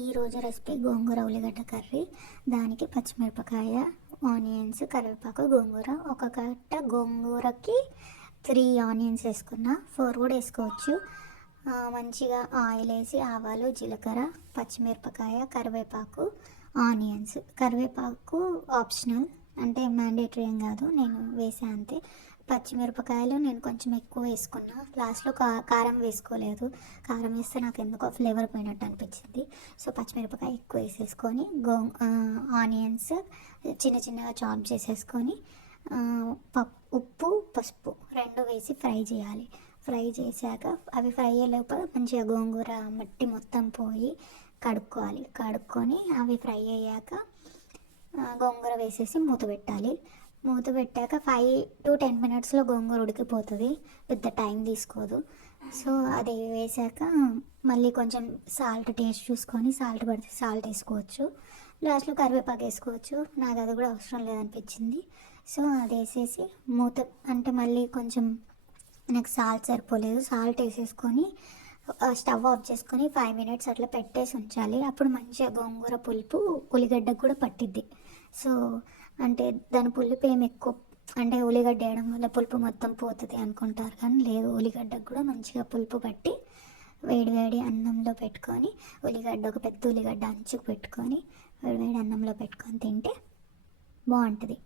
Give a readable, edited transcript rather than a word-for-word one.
ఈరోజు రెసిపీ గోంగూర ఉల్లిగడ్డ కర్రీ. దానికి పచ్చిమిరపకాయ, ఆనియన్స్, కరివేపాకు, గోంగూర. ఒక కట్ట గోంగూరకి 3 ఆనియన్స్ వేసుకున్నా, 4 కూడా వేసుకోవచ్చు. మంచిగా ఆయిల్ వేసి ఆవాలు, జీలకర్ర, పచ్చిమిరపకాయ, కరివేపాకు, ఆనియన్స్. కరివేపాకు ఆప్షనల్, అంటే మ్యాండేటరీ ఏం కాదు, నేను వేసా అంతే. పచ్చిమిరపకాయలు నేను కొంచెం ఎక్కువ వేసుకున్నా, లాస్ట్లో కారం వేసుకోలేదు. కారం వేస్తే నాకు ఎందుకో ఫ్లేవర్ పోయినట్టు అనిపించింది. సో పచ్చిమిరపకాయ ఎక్కువ వేసేసుకొని ఆనియన్స్ చిన్న చిన్నగా చాప్ చేసేసుకొని ఉప్పు, పసుపు 2 వేసి ఫ్రై చేయాలి. ఫ్రై చేశాక అవి ఫ్రై అయ్యేలోపు మంచిగా గోంగూర మట్టి మొత్తం పోయి కడుక్కొని అవి ఫ్రై అయ్యాక గోంగూర వేసేసి మూత పెట్టాలి. మూత పెట్టాక 5 to 10 మినిట్స్లో గోంగూర ఉడికిపోతుంది, పెద్ద టైం తీసుకోదు. సో అది వేసాక మళ్ళీ కొంచెం సాల్ట్ టేస్ట్ చూసుకొని, సాల్ట్ పడితే సాల్ట్ వేసుకోవచ్చు. లాస్ట్లో కరివేపాకు వేసుకోవచ్చు, నాకు అది కూడా అవసరం లేదనిపించింది. సో అది వేసేసి మూత, అంటే మళ్ళీ కొంచెం నాకు సాల్ట్ సరిపోలేదు, సాల్ట్ వేసేసుకొని స్టవ్ ఆఫ్ చేసుకొని 5 మినిట్స్ అట్లా పెట్టేసి ఉంచాలి. అప్పుడు మంచిగా గోంగూర పులుపు ఉల్లిగడ్డకు కూడా పట్టిద్ది. సో అంటే దాని పులుపు ఏమి ఎక్కువ, అంటే ఉల్లిగడ్డ వేయడం వల్ల పులుపు మొత్తం పోతుంది అనుకుంటారు, కానీ లేదు, ఉల్లిగడ్డకు కూడా మంచిగా పులుపు పట్టి వేడి వేడి అన్నంలో పెట్టుకొని, ఒక పెద్ద ఉల్లిగడ్డ అంచుకు పెట్టుకొని వేడి వేడి అన్నంలో పెట్టుకొని తింటే బాగుంటుంది.